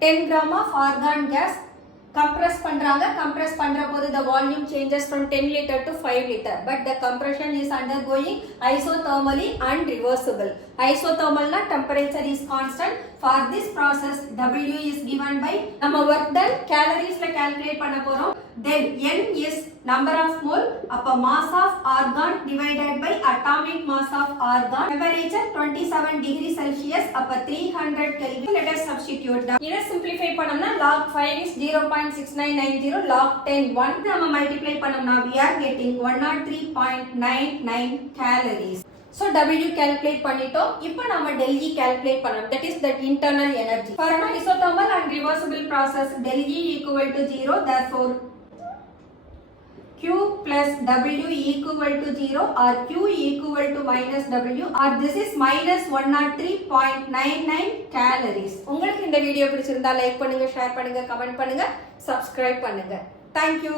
10 gram of argon gas compress பண்றாங்க. compress பண்ற போது the volume changes from 10 liter to 5 liter, but the compression is undergoing isothermally and reversible. Isothermal na temperature is constant. For this process W is given by நம்ம work done calories la calculate பண்ண போறோம். Then N is number of mole, அப்ப mass of argon divided by atomic mass of argon. Temperature 27 degree Celsius, அப்ப 300 Kelvin. Let us substitute. இத simplify பண்ணோம்னா log 5 is 0.6990, log 10 1. நம்ம multiply பண்ணோம்னா we are getting 103.99 calories. So W calculate பண்ணிட்டோம். இப்போ நாம del E calculate பண்ணணும். That is that internal energy. For an isothermal and reversible process, del E equal to 0. Therefore, Q plus W equal to 0 or Q equal to minus W, or this is minus 103.99 calories. உங்களுக்கு இந்த video பிடிச்சிருந்தா like பண்ணுங்க, share பண்ணுங்க, comment பண்ணுங்க, subscribe பண்ணுங்க. Thank you.